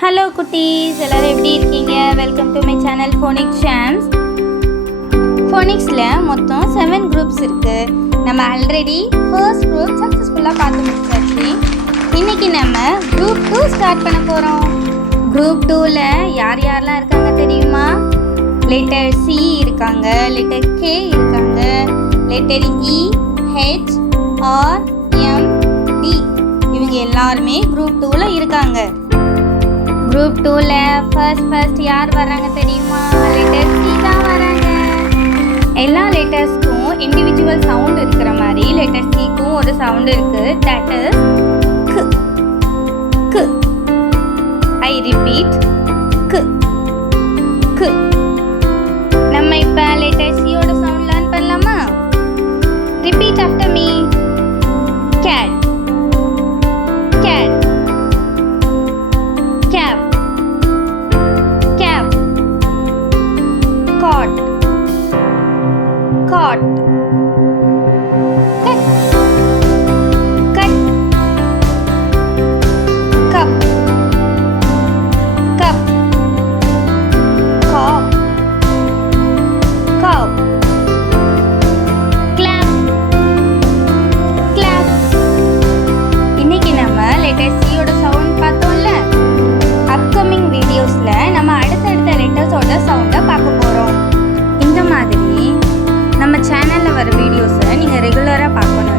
Hello குட்டீஸ், எல்லோரும் எப்படி இருக்கீங்க? Welcome to my channel phonics Shams. ஃபோனிக்ஸில் மொத்தம் 7 குரூப்ஸ் இருக்குது. நம்ம ஆல்ரெடி ஃபர்ஸ்ட் குரூப் சக்ஸஸ்ஃபுல்லாக பார்த்து முடிச்சாச்சு. இன்றைக்கி நம்ம குரூப் 2 ஸ்டார்ட் பண்ண போகிறோம். குரூப் 2ல் யார் யாரெல்லாம் இருக்காங்க தெரியுமா? லெட்டர் சி இருக்காங்க, லெட்டர் கே இருக்காங்க, letter E, H, R, M, D. இவங்க எல்லாருமே குரூப் 2ல் இருக்காங்க. குரூப் 2ல ஃபர்ஸ்ட் யார் வராங்க தெரியுமா? லெட்டர் சி தான் வராங்க. எல்லா லெட்டர்ஸ்க்கும் இண்டிவிஜுவல் சவுண்ட் இருக்கிற மாதிரி லெட்டர் சிக்கும் ஒரு சவுண்ட் இருக்கு. தட் இஸ் க். க். ஐ ரிப்பீட், க். க். நம்ம இப்போ லெட்டர் சியோட சவுண்ட் லேர்ன் பண்ணலாமா? Repeat after me. Cat, cat. Cap, cap. Cot, cot. Cut, cut. Cup, cup. Cop, cop. Clap, clap. இன்னைக்கு நம்ம லெட்டர் சியோட சவுண்ட் பார்த்தோம்ல. அப்கமிங் வீடியோஸில் நம்ம அடுத்தடுத்த லெட்டர்ஸோட சவுண்டை பார்க்க போகிறோம். இந்த மாதிரி நம்ம சேனலில் வர வீடியோஸை நீங்கள் ரெகுலராக பார்க்கணும்.